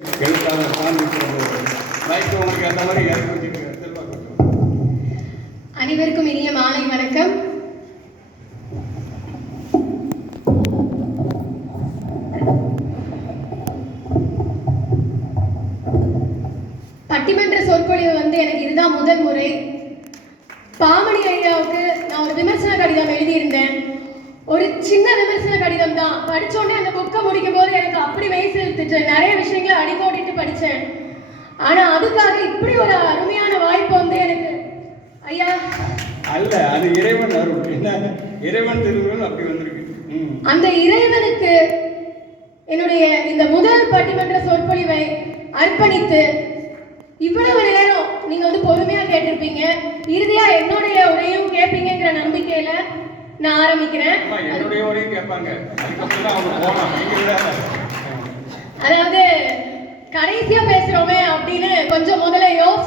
எழுத்தாளர் சாமி உங்களுக்கு அந்த மாதிரி அனைவருக்கும் இனிய மாலை வணக்கம். பட்டிமன்ற சொற்பொழிவு வந்து எனக்கு இதுதான் முதல் முறை. பாமணி ஐயாவுக்கு நான் ஒரு விமர்சன கடிதம் எழுதியிருந்தேன். ஒரு சின்ன விமர்சன கடிதம் தான். படிச்சோன்னு உடனே அந்த புக்கை முடிக்கும் போது எனக்கு அப்படி மெய் செலுத்துச்சு நிறைய விஷயங்களை அடிக்கோடிட்டு படித்தேன். ஆனா அதுக்காக இப்படி ஒரு அருமையான வாய்ப்பு வந்து எனக்கு. ஐயா. அல்ல அது இறைவன் அருள். என்ன? இறைவன் திருவுருள் அப்படி வந்திருக்கு. அந்த இறைவனுக்கு என்னுடைய இந்த முதல் பட்டிமன்ற சொற்பொழிவை அர்ப்பணித்து இவ்வளவு நேரம் நீங்க வந்து பொறுமையா கேட்டிருப்பீங்க. இறுதியா என்னுடைய உரையும் கேட்பீங்கங்கிற நம்பிக்கையில நான் ஆரம்பிக்கிறேன். அம்மா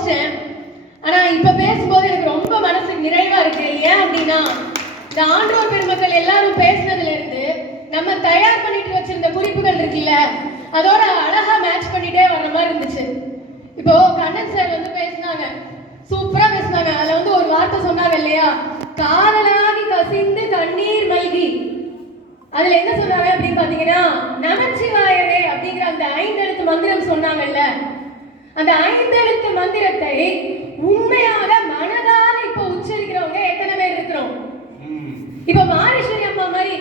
யோசிச்சேன் ஆனா இப்ப பேசும்போது எனக்கு ரொம்ப மனசு நிறைவா இருக்கு. ஏன் அப்படின்னா இந்த ஆண்டோர் பெருமக்கள் எல்லாரும் பேசுனதுல இருந்து நம்ம தயார் பண்ணிட்டு வச்சிருந்த குறிப்புகள் இருக்குல்ல அதோட அழகா மேட்ச் பண்ணிட்டே வர்ற மாதிரி இருந்துச்சு. இப்போ கண்ணன் சார் வந்து பேசினாங்க. சூப்பரா பேசினாங்க. அதுல வந்து ஒரு வார்த்தை சொன்னாங்க இல்லையா? காதலாகி கசிந்து கண்ணீர் மல்கி. அதுல என்ன சொன்னாங்க அப்படின்னு பாத்தீங்கன்னா நமச்சிவாயவே அப்படிங்கிற அந்த ஐந்தெழுத்து மந்திரம் சொன்னாங்கல்ல அந்த ஐந்தெழுத்து மந்திரத்தை உண்மையாக மனதால இப்ப உச்சரிக்கிறவங்க எத்தனை பேர் இருக்கிறோம்? இப்ப மாரேஸ்வரி அம்மா மாதிரி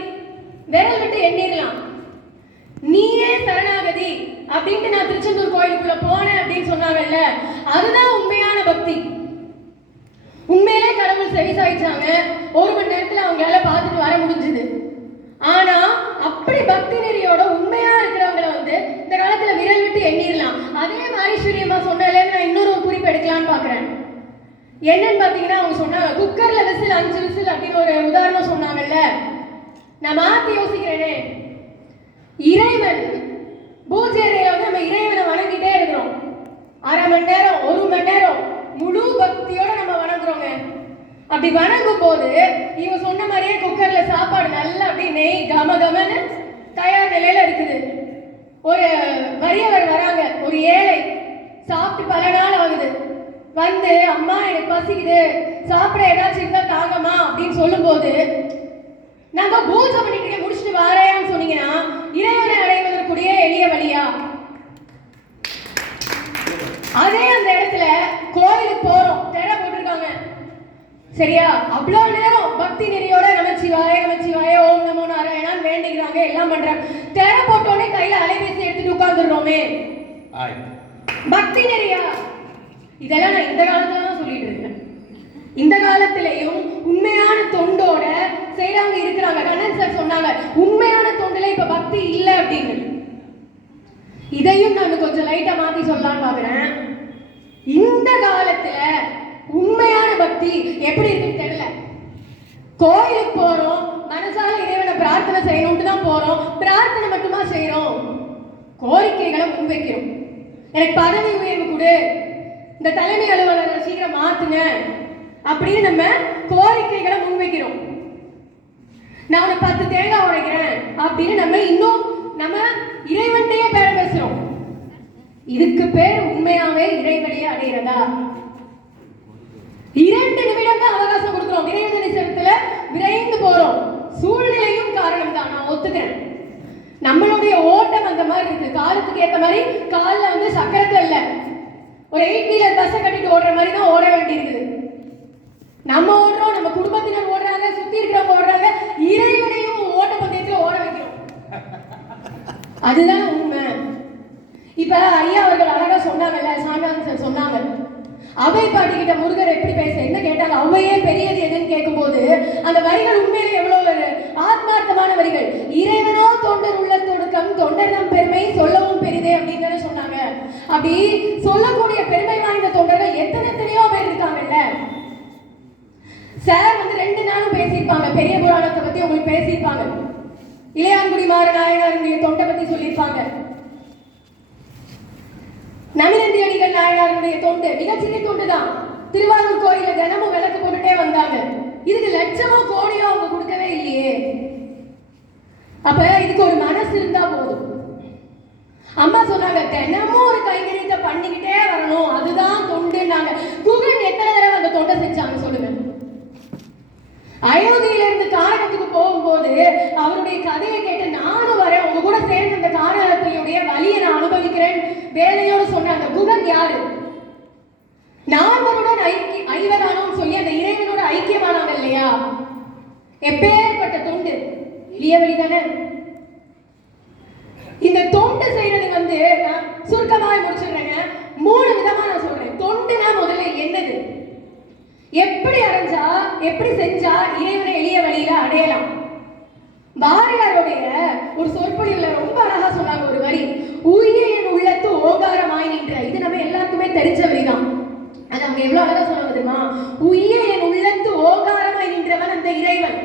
விரல் விட்டு எண்ணிடலாம். நீயே சரணாகதி அப்படின்ட்டு நான் திருச்செந்தூர் கோயிலுக்குள்ள போனேன் அப்படின்னு சொன்னாங்கல்ல அதுதான் உண்மையான பக்தி. உண்மையிலே கடவுள் செவி சாய்ச்சாங்க ஒரு மணி நேரத்துல அவங்களால பார்த்துட்டு வர முடிஞ்சது. ஆனா அப்படி பக்தி நெறியோட உண்மையா இருக்கிறவங்கள வந்து இந்த காலத்துல விரல் விட்டு எண்ணிடலாம். அதே மாரீஸ்வரி அம்மா சொன்னதுல நான் இன்னொரு ஒரு குறிப்பு எடுக்கலாம்னு பாக்குறேன் என்னன்னு பாத்தீங்கன்னா அவங்க சொன்னாங்க குக்கர்ல விசில் அஞ்சு விசில் அப்படின்னு ஒரு உதாரணம் சொன்னாங்கல்ல. நான் மாத்தி யோசிக்கிறேனே. இறைவன் பூஜை வந்து நம்ம இறைவனை வணங்கிட்டே இருக்கிறோம். அரை மணி நேரம் ஒரு மணி நேரம் முழு பக்தியோட நம்ம வணங்குறோங்க. அப்படி வணங்கும் போது இவங்க சொன்ன மாதிரியே குக்கர்ல சாப்பாடு நல்லா அப்படியே நெய் கம கமன்னு தயார் நிலையில இருக்குது. ஒரு வறியவர் வராங்க ஒரு ஏழை சாப்பிட்டு பல நாள் ஆகுது. வந்து அம்மா எனக்கு பசிக்குது. சாப்பிட ஏதாச்சும் இருந்தா தாங்கம்மா அப்படின்னு சொல்லும்போது நம்ம பூஜை பண்ணிட்டு முடிச்சுட்டு வாரேன்னு சொன்னீங்கன்னா இறைவனை அடைவதற்குரிய எளிய வழியா? அதே அந்த இடத்துல கோயிலுக்கு போறோம். தேட போட்டிருக்காங்க சரியா? அவ்வளோ நேரம் பக்தி நெறியோட நமச்சிவாய நமச்சிவாய ஓம் நமோ நாராயணான்னு வேண்டிக்கிறாங்க. எல்லாம் பண்றாங்க. தேட போட்டோடனே கையில அலைபேசி எடுத்துட்டு உட்காந்துடுறோமே பக்தி நெறியா? இதெல்லாம் நான் இந்த காலத்துல தான் சொல்லிட்டு இருக்கேன். இந்த காலத்திலையும் உண்மையான தொண்டோட செய்யறவங்க இருக்கிறாங்க. கண்ணன் சார் சொன்னாங்க உண்மையான தொண்டுல இப்ப பக்தி இல்ல அப்படின்னு. இதையும் நான் கொஞ்சம் லைட்டா மாத்தி சொல்லலாம்னு பாக்குறேன். இந்த காலத்துல உண்மையான பக்தி எப்படி இருக்குன்னு தெரியல. கோயிலுக்கு போறோம் மனசால இறைவனை பிரார்த்தனை செய்யணும்ட்டு தான் போறோம். பிரார்த்தனை மட்டுமா செய்யறோம் கோரிக்கைகளை முன்வைக்கிறோம். எனக்கு பதவி உயர்வு கொடு. இந்த தலைமை அலுவலரை சீக்கிரம் மாத்துங்க. அப்படின்னு நம்ம கோரிக்கைகளை முன்வைக்கிறோம். நான் உனக்கு பத்து தேங்காய் உடைக்கிறேன் அப்படின்னு நம்ம இன்னும் நம்ம இறைவன்டையே பேர பேசுறோம். இதுக்கு பேர் உண்மையாவே இறைவழியை அடையிறதா இரண்டு நிமிடம் தான் அவகாசம் கொடுக்கிறோம். விரைவு நிமிஷத்துல விரைந்து போறோம். சூழ்நிலையும் காரணம் தான் நான் ஒத்துக்கிறேன். நம்மளுடைய ஓட்டம் அந்த மாதிரி இருக்கு. காலத்துக்கு ஏத்த மாதிரி கால்ல வந்து சக்கரத்துல இல்ல ஒரு எயிட் வீலர் பஸ்ஸை கட்டிட்டு ஓடுற மாதிரி தான் ஓட வேண்டியிருக்குது. நம்ம ஓடுறோம் நம்ம குடும்பத்தினர் ஓடுறாங்க சுத்தி இருக்கிறவங்க ஓடுறாங்க இறைவனையும் ஓட்ட பந்தயத்துல ஓட வைக்கிறோம். அதுதான் உண்மை. இப்ப ஐயா அவர்கள் அழகா சொன்னாங்கல்ல சாமியான் சார் சொன்னாங்க. அவை பாட்டி கிட்ட முருகர் எப்படி பேச என்ன கேட்டாங்க? அவையே பெரியது எதுன்னு கேட்கும்போது அந்த வரிகள் உண்மையிலே எவ்வளவு ஒரு ஆத்மார்த்தமான வரிகள். இறைவனோ தொண்டர் உள்ள தொடுக்கம் தொண்டர் நம் பெருமை சொல்லவும் பெரிதே அப்படின்னு சொன்னாங்க. அப்படி சொல்லக்கூடிய பெருமை எத்தனை எத்தனையோ பேர் இருக்காங்கல்ல? சார் வந்து ரெண்டு நாளும் பேசியிருப்பாங்க. பெரிய புராணத்தை பத்தி உங்களுக்கு பேசியிருப்பாங்க. இளையான்குடி மாறநாயனாருடைய தொண்டை பத்தி சொல்லியிருப்பாங்க. நமினந்தி அடிகள் நாயனாருடைய தொண்டு மிகச்சிறிய தொண்டு தான் திருவாரூர் கோயில தினமும் விளக்கு போட்டுட்டே வந்தாங்க. இதுக்கு லட்சமோ கோடியோ அவங்க கொடுக்கவே இல்லையே. அப்ப இதுக்கு ஒரு மனசு இருந்தா போதும். அம்மா சொன்னாங்க தினமும் ஒரு அயோத்தியிலிருந்து காரகத்துக்கு போகும்போது அவருடைய கதையை கேட்டு நானும் வரேன். உங்க கூட சேர்ந்து அந்த காரகத்தினுடைய வழியை நான் அனுபவிக்கிறேன். வேலையோடு சொன்ன அந்த குகன் யாரு? நான்வருடன் ஐக்கிய ஐவரானோம் சொல்லி அந்த இறைவனோட ஐக்கியமானாங்க இல்லையா? எப்பேற்பட்ட தொண்டு? எளிய வழி இந்த தொண்டு செய்யறது வந்து சுருக்கமாய் முடிச்சு எப்படி அடைஞ்சா எப்படி செஞ்சா இறைவனை எளிய வழியில அடையலாம்? பாரதியாருடைய ஒரு சொற்பொழிவுல ரொம்ப அழகா சொன்னாங்க ஒரு வரி. உரிய என் உள்ளத்து ஓகாரமாய் நின்ற. இது நம்ம எல்லாருக்குமே தெரிஞ்ச வரிதான். அது அவங்க எவ்வளவு அழகா சொன்னாங்க தெரியுமா? உய்ய என் உள்ளத்து ஓகாரமாய் நின்றவன் அந்த இறைவன்.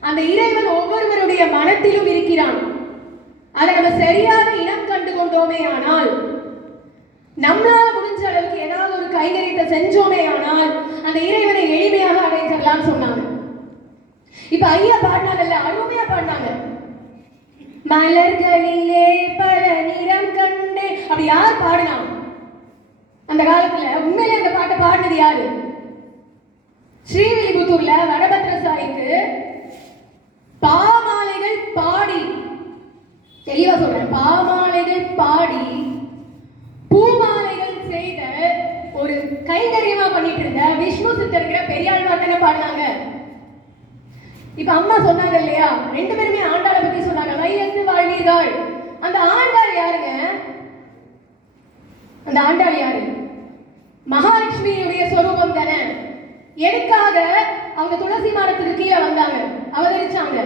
அந்த இறைவன் ஒவ்வொருவருடைய மனத்திலும் இருக்கிறான். அதை நம்ம சரியாக இனம் கண்டு கொண்டோமே ஆனால் நம்மளால ஏதாவது கைகரியத்தை செஞ்சோமே ஆனால் அந்த இறைவனை எளிமையாக அடைஞ்சிடலாம் சொன்னாங்க. இப்ப ஐயா பாடினாங்கல்ல அருமையா பாடினாங்க. மலர்களிலே பல நிறம் கண்டு அப்படி யார் பாடினா? அந்த காலத்துல உண்மையிலே அந்த பாட்டை பாடினது யாரு? ஸ்ரீவில்லிபுத்தூர்ல வடபத்ர சாய்க்கு பாமாலைகள் பாடி தெளிவா சொல்றேன் பாமாலைகள் பாடி பூமாலைகள் செய்த ஒரு கைங்கரியமா பண்ணிட்டு இருந்த. விஷ்ணு சித்தர்கிற பெரியாழ்வார் தானே பாடினாங்க. இப்ப அம்மா சொன்னாங்க இல்லையா? ரெண்டு பேருமே ஆண்டாளை பத்தி சொன்னாங்க. வையத்து வாழ்வீர்கள். அந்த ஆண்டாள் யாருங்க? அந்த ஆண்டாள் யாரு? மகாலட்சுமியுடைய சொரூபம் தானே. எதுக்காக அவங்க துளசி மரத்துக்கு கீழே வந்தாங்க? அவதரிச்சாங்க.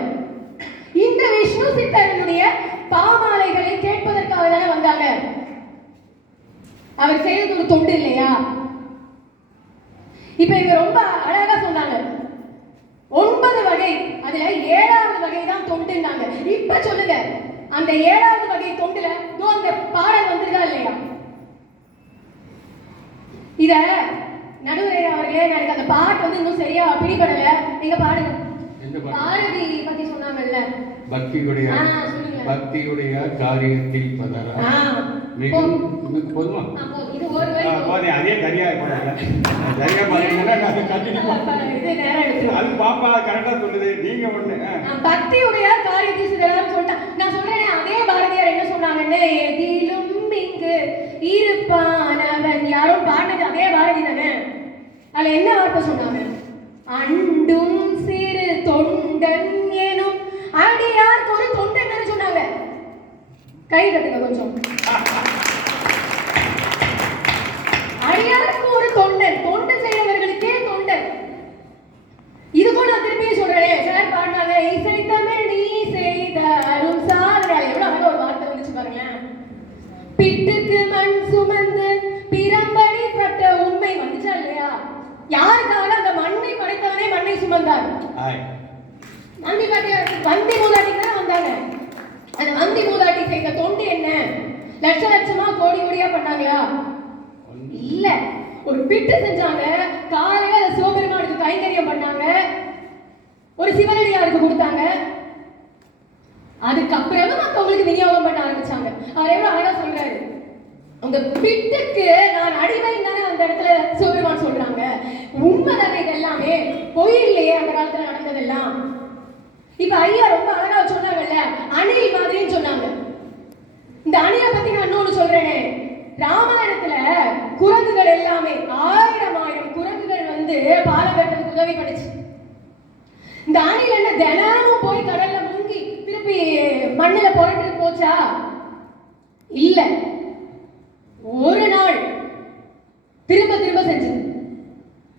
இந்த விஷ்ணு சித்தரனுடைய பாமாலைகளை கேட்பதற்காக தானே வந்தாங்க. அவர் செய்தது ஒரு தொண்டு இல்லையா? இப்ப இவங்க ரொம்ப அழகா சொன்னாங்க. ஒன்பது வகை அதுல ஏழாவது வகை தான் தொண்டுன்னாங்க. இப்ப சொல்லுங்க அந்த ஏழாவது வகை தொண்டுல அந்த பாடல் வந்திருக்கா இல்லையா? இத நடுவரை அவர்களே எனக்கு அந்த பாட்டு வந்து இன்னும் சரியா பிடிபடல. நீங்க பாடுங்க? பாரதி பத்தி சொன்னாங்கல்ல. பக்தியுடைய. பக்தியுடைய காரியத்தில் பதற. ஆ, மிகவும் போ- உங்களுக்கு போதுமா. அதே கண்டினியூ பாப்பா கரெக்டா சொல்லுது. நீங்க ஒண்ணு. ஆ. நான் பக்தியுடைய காரியத்தை சிதறான்னு சொல்லிட்டேன் நான் சொல்றேனே அதே பாரதியார் என்ன சொன்னாங்கன்னு எதிலும் இங்கு இருப்பான் அவன் யாரும் பாடினது அதே பாரதி தானே? அதுல என்ன வார்த்தை சொன்னாங்க? அண்டும் சிறு தொண்டன் எனும் அடியார்க்கு ஒரு தொண்டன் தானே சொன்னாங்க கை கட்டுங்க கொஞ்சம் அடியாருக்கு ஒரு தொண்டன் தொண்டு செய்யறவர்களுக்கே தொண்டன் இதுக்கும் நான் திருப்பியும் சொல்றேன் சார் பாடினாங்க இசை தமிழ் நீ செய்த அரும் சாதனை எவ்வளவு அழகா ஒரு வார்த்தை வந்துச்சு பாருங்களேன் பிட்டுக்கு மண் சுமந்து பிரம்படி பட்ட உண்மை வந்துச்சா இல்லையா யாருக்காக அந்த மண்ணை படைத்தவனே மண்ணை சுமந்தார் ஹாய் வந்தி பாட்டி வந்தி மூதாட்டி தானே வந்தாங்க அந்த வந்தி மூதாட்டி செய்த தொண்டு என்ன லட்ச லட்சமா கோடி கோடியா பண்ணாங்களா இல்ல. ஒரு பிட்டு செஞ்சாங்க காலையில அதை சிவபெருமானுக்கு கைங்கரியம் பண்ணாங்க. ஒரு சிவனடியாருக்கு கொடுத்தாங்க. அதுக்கப்புறமா மத்தவங்களுக்கு விநியோகம் பண்ண ஆரம்பிச்சாங்க. அவர் எவ்வளவு அழகா சொல்றாரு. அந்த பிட்டுக்கு நான் அடிமை தானே அந்த இடத்துல சிவபெருமான் சொல்றாங்க. உண்மை தானே இது எல்லாமே பொய் இல்லையே அந்த காலத்துல நடந்ததெல்லாம். இப்ப ஐயா ரொம்ப அழகா சொன்னாங்கல்ல அணில் மாதிரின்னு சொன்னாங்க. இந்த அணியை பத்தி நான் இன்னொன்னு சொல்றேனே. ராமாயணத்துல எல்லாமே ஆயிரம் ஆயிரம் குரங்குகள் வந்து பாலம் கட்டுறதுக்கு உதவி கிடைச்சு இந்த அணில் என்ன தினமும் போய் கடல்ல முங்கி திருப்பி மண்ணுல புரட்டு போச்சா? இல்ல. ஒரு நாள் திரும்ப திரும்ப செஞ்சது.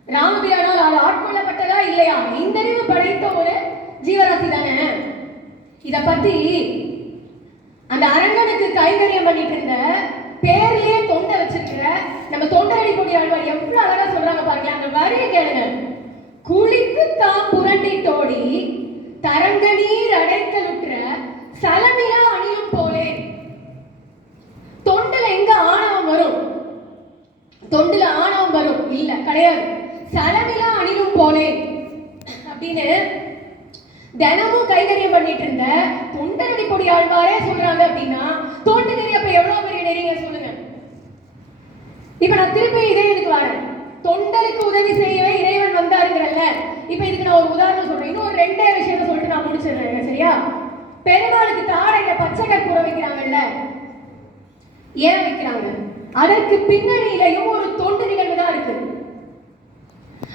ராமபிரானால் அது ஆட்கொள்ளப்பட்டதா இல்லையா? இந்தறிவு படைத்த ஒரு ஜீவராசி தானே. இத பத்தி அந்த அரங்கனுக்கு கைங்கரியம் பண்ணிட்டு இருந்த பேர்லயே தொண்டை வச்சிருக்கிற நம்ம தொண்டரடி கொடி ஆழ்வார் எவ்வளவு அழகா சொல்றாங்க பாருங்க அந்த வரியை கேளுங்க குளித்து தாம் தோடி தரங்க நீர் அடைத்தலுற்ற சலமிலா அணியும் போலே. தொண்டுல எங்க ஆணவம் வரும்? தொண்டுல ஆணவம் வரும். இல்ல கிடையாது. சலமிலா அணியும் போலே. அப்படின்னு தினமும் கைகரியம் பண்ணிட்டு இருந்த தொண்டரடி பொடி ஆழ்வாரே சொல்றாங்க அப்படின்னா தோண்டுகரி அப்ப எவ்வளவு பெரிய நெறிங்க சொல்லுங்க. இப்ப நான் திருப்பி இதே இதுக்கு வரேன். தொண்டருக்கு உதவி செய்யவே இறைவன் வந்தாருங்கிறல்ல. இப்போ இதுக்கு நான் ஒரு உதாரணம் சொல்றேன். இன்னும் ஒரு ரெண்டே விஷயத்த சொல்லிட்டு நான் முடிச்சிடுறேன் சரியா? பெருமாளுக்கு தாடையில பச்சை கற்பூரம் வைக்கிறாங்கல்ல? ஏன் வைக்கிறாங்க? அதற்கு பின்னணியிலையும் ஒரு தொண்டு நிகழ்வு தான் இருக்கு.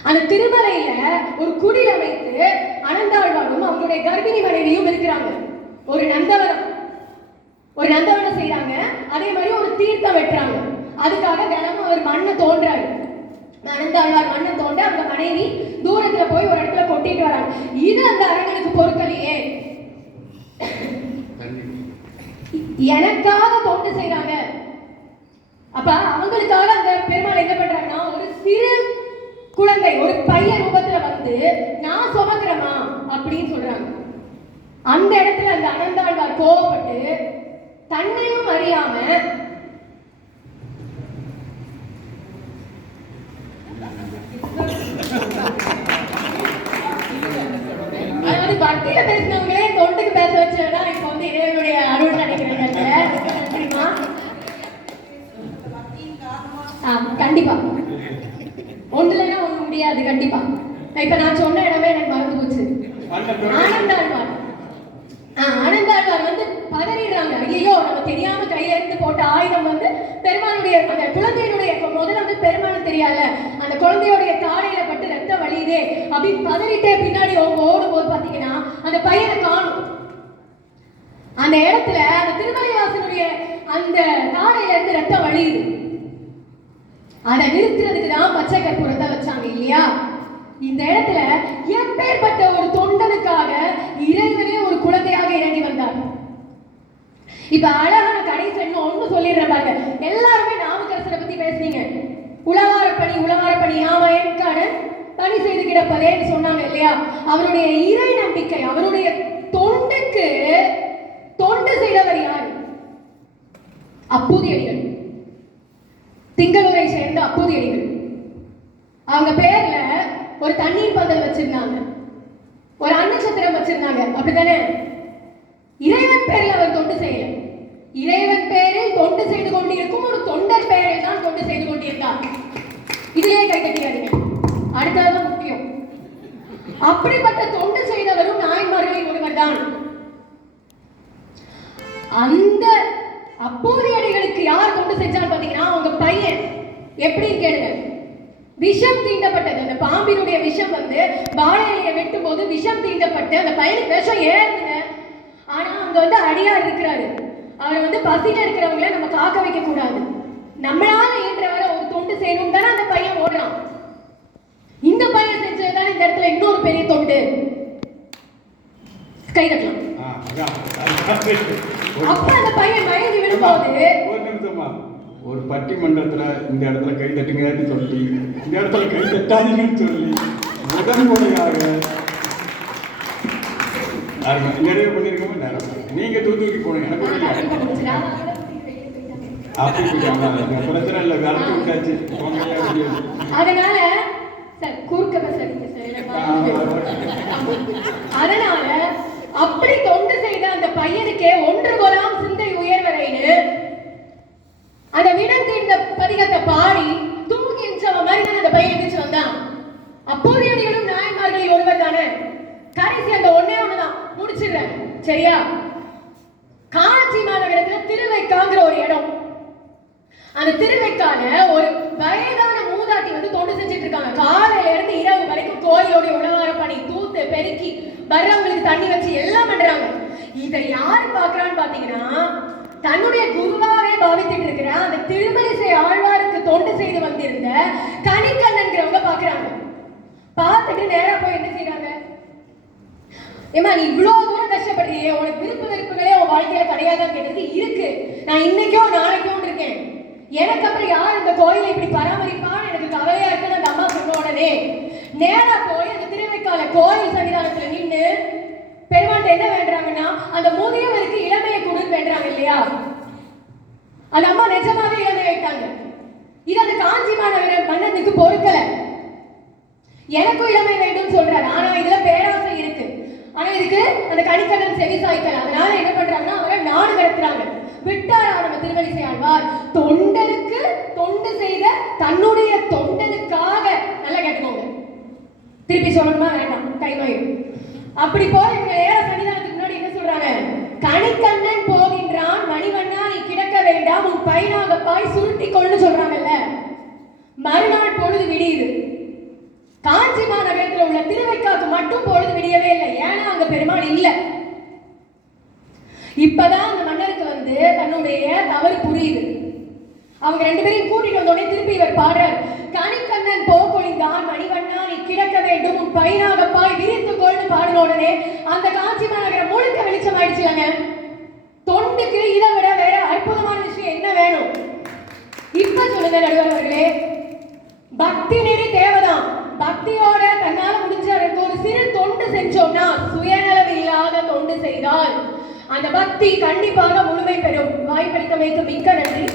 அந்த திருமலையில ஒரு குடில வைத்து அனந்தாழ்வாரும் அவங்களுடைய கர்ப்பிணி மனைவியும் இருக்கிறாங்க. ஒரு நந்தவனம். ஒரு நந்தவனம் செய்யறாங்க அதே மாதிரி ஒரு தீர்த்தம் வெட்டுறாங்க. அதுக்காக தினமும் அவர் மண்ணை தோன்றாரு அனந்தாழ்வார் மண்ணை தோண்ட அவங்க மனைவி தூரத்துல போய் ஒரு இடத்துல கொட்டிட்டு வராங்க. இது அந்த அரங்கனுக்கு பொறுக்கலையே எனக்காக தொண்டு செய்றாங்க. அப்ப அவங்களுக்காக அந்த பெருமாள் என்ன பண்றாங்கன்னா ஒரு சிறு குழந்தை ஒரு பையன் ரூபத்துல வந்து நான் சுமக்கிறேமா அப்படின்னு சொல்றாங்க. அந்த இடத்துல அந்த அனந்தாழ்வார் கோவப்பட்டு தன்னையும் அறியாம அதாவது பக்தியில பேசினவங்களே தொண்டுக்கு பேச வச்சதுதான் இப்போ வந்து இறைவனுடைய அருள் நினைக்கிறேன் தெரியுமா ஆ, கண்டிப்பா ஒண்ணுலன்னா ஒண்ணு முடியாது கண்டிப்பா இப்ப நான் சொன்ன இடமே எனக்கு மறந்து போச்சு ஆனந்தாழ்வார் ஆ, ஆனந்தாழ்வார் வந்து பதறிடுறாங்க. ஐயோ நம்ம தெரியாம கையில இருந்து போட்ட ஆயுதம் வந்து பெருமாளுடைய அந்த குழந்தையினுடைய தெரியாதுல அந்த குழந்தையோடைய தாடையில பட்டு ரத்தம் வழியுதே அப்படின்னு பதறிட்டே பின்னாடி அவங்க ஓடும் போது பாத்தீங்கன்னா அந்த பையனை காணும். அந்த இடத்துல அந்த திருமலைவாசனுடைய அந்த தாடையில இருந்து ரத்தம் வழியுது அதை நிறுத்துறதுக்கு தான் பச்சை கற்பூரத்தை வச்சாங்க இல்லையா? இந்த இடத்துல எப்பேற்பட்ட ஒரு தொண்டனுக்காக இறைவனே ஒரு குழந்தையாக இறங்கி வந்தார். இப்ப அழகான கடைசி ஒண்ணு சொல்லிடுறேன் பாருங்க. எல்லாருமே நாமக்கரசரை பத்தி பேசுனீங்க. உலக பணி உளவார பணி செய்து கிடப்பதேன்னு சொன்னாங்க இல்லையா? அவருடைய இறை நம்பிக்கை அவருடைய தொண்டுக்கு தொண்டு செய்தவர் யார்? அப்பூதியடிகள். திங்களூரை சேர்ந்த அப்பூதியடிகள். அவங்க பேர்ல ஒரு தண்ணீர் பந்தல் வச்சிருந்தாங்க. ஒரு அன்னச்சத்திரம் வச்சிருந்தாங்க. அப்படித்தானே? இறைவன் பேரில் அவர் தொண்டு செய்யல. இறைவன் பேரில் தொண்டு செய்து கொண்டிருக்கும் ஒரு தொண்டர் பெயரில் தான் தொண்டு செய்து அப்படிப்பட்ட தொண்டு செய்தவரும் நாயன்மார்களில் ஒருவர் தான் அந்த அப்போதையடிகளுக்கு யார் தொண்டு செஞ்சான்னு பாத்தீங்கன்னா அவங்க பையன். எப்படின்னு கேளுங்க. விஷம் தீண்டப்பட்டது. அந்த பாம்பினுடைய விஷம் வந்து வாழையை வெட்டும் போது விஷம் தீண்டப்பட்டு அந்த பையனுக்கு விஷம் ஏறுதுங்க. ஆனா அங்க வந்து அடியார் இருக்கிறாரு. அவரை வந்து பசியில இருக்கிறவங்கள நம்ம காக்க வைக்க கூடாது நம்மளால இயன்றவரை ஒரு தொண்டு செய்யணும் தானே அந்த பையன் ஓடுறான் இந்த பையன் செஞ்சதுதான் இந்த இடத்துல இன்னொரு பெரிய தொண்டு கை தட்டலாம் அப்ப அந்த பையன் மயங்கி விழும்போது ஒரு நிமிஷமா ஒரு பட்டிமன்றத்துல இந்த இடத்துல கை தட்டுங்கன்னு சொல்லி இந்த இடத்துல கை தட்டாதீங்கன்னு சொல்லி முதன் முறையாக யாருங்க நிறைய பண்ணிருக்கோமோ. நேரம் நீங்க தூத்துக்குடி போனீங்க எனக்கு பிரச்சனை இல்லை. விளக்கு விட்டாச்சு. அதனால சார் குறுக்க பேசாதீங்க சார். அதனால அப்படி தொண்டு செய்த அந்த பையனுக்கே ஒன்று கொலாம் சிந்தை உயர்வரைன்னு அந்த விடங்கு இந்த பதிகத்தை பாடி தூங்கி மாதிரி தான் அந்த பையன் எந்திரிச்சு வந்தான். அப்போதையடிகளும் நாயன்மார்களில் ஒருவர் தானே? கடைசி அந்த ஒன்னே ஒண்ணுதான். முடிச்சிடுறேன். சரியா? காஞ்சி மாநகரத்துல திருவைக்காங்கிற ஒரு இடம். அந்த திருவைக்கான ஒரு வர்றவங்களுக்கு தண்ணி வச்சு எல்லாம் பண்றாங்க. இதை யார் பாக்குறான்னு பாத்தீங்கன்னா தன்னுடைய குருவாவே பாவித்துட்டு இருக்கிற அந்த திருமலிசை ஆழ்வாருக்கு தொண்டு செய்து வந்திருந்த கணிக்கண்ணன்கிறவங்க பாக்குறாங்க பார்த்துட்டு நேரா போய் என்ன செய்யறாங்க ஏமா நீ இவ்வளவு தூரம் கஷ்டப்படுறியே உனக்கு விருப்ப வெறுப்புகளே உன் வாழ்க்கையில கிடையாதான்னு கேட்டது இருக்கு. நான் இன்னைக்கோ நாளைக்கோ இருக்கேன். எனக்கு அப்புறம் யார் இந்த கோயிலை இப்படி பராமரிப்பான்னு எனக்கு கவலையா இருக்குன்னு அந்த அம்மா சொன்ன உடனே நேரா போய் அந்த திருவைக்கால கோயில் சன்னிதானத்துல நின்று பெருமாண்ட என்ன வேண்டுறாங்கன்னா அந்த முதியவருக்கு இளமையை கொடுன்னு வேண்டுறாங்க இல்லையா? அந்த அம்மா நிஜமாவே இளமை வைத்தாங்க இது அந்த காஞ்சி மாநகர மன்னனுக்கு பொறுக்கல. எனக்கும் இளமை வேண்டும் சொல்றாரு. ஆனா இதுல பேராசை இருக்கு. ஆனா இதுக்கு அந்த கணிக்கடன் செவி சாய்க்கல அதனால என்ன பண்றாங்கன்னா அவரை நாடு கடத்துறாங்க. விட்டாரா நம்ம திருவலிசை ஆழ்வார்? தொண்டருக்கு தொண்டு செய்த தன்னுடைய தொண்டனுக்காக நல்லா கேட்டுக்கோங்க திருப்பி சொல்லணுமா வேண்டாம் டைம் ஆயிடும் அப்படி போய் இவங்க ஏற சன்னிதானத்துக்கு முன்னாடி என்ன சொல்றாங்க? கணிக்கண்ணன் போகின்றான் மணிவண்ணா நீ கிடக்க வேண்டாம் உன் பையனாகப்பாய் சுருட்டி சுருட்டிக்கொள்னு சொல்றாங்கல்ல. மறுநாள் பொழுது விடியுது. காஞ்சி மாநகரத்தில் உள்ள திருவைக்காக்கு மட்டும் பொழுது விடியவே இல்லை. ஏன்னா அங்க பெருமாள் இல்ல. இப்பதான் அந்த மன்னருக்கு வந்து தன்னுடைய தவறு புரியுது. அவங்க ரெண்டு பேரையும் கூட்டிட்டு வந்தோடனே திருப்பி இவர் பாடுறார். கணிக்கண்ணன் போக்கொழிந்தான் மணிவண்ணா நீ கிடக்க வேண்டும் உன் பையனாக பாய் பாடின உடனே அந்த காஞ்சி மாநகரம் முழுக்க வெளிச்சம் ஆயிடுச்சுங்க தொண்டுக்கு இதை விட வேற அற்புதமான விஷயம் என்ன வேணும்? இப்ப சொல்லுங்க நடுவர்களே பக்தி நெறி தேவைதான் பக்தியோட தன்னால முடிஞ்ச ஒரு சிறு தொண்டு செஞ்சோம்னா சுயநலம் இல்லாத தொண்டு செய்தால் அந்த பக்தி கண்டிப்பாக முழுமை பெறும். வாய்ப்பளித்தமைக்கு மிக்க நன்றி.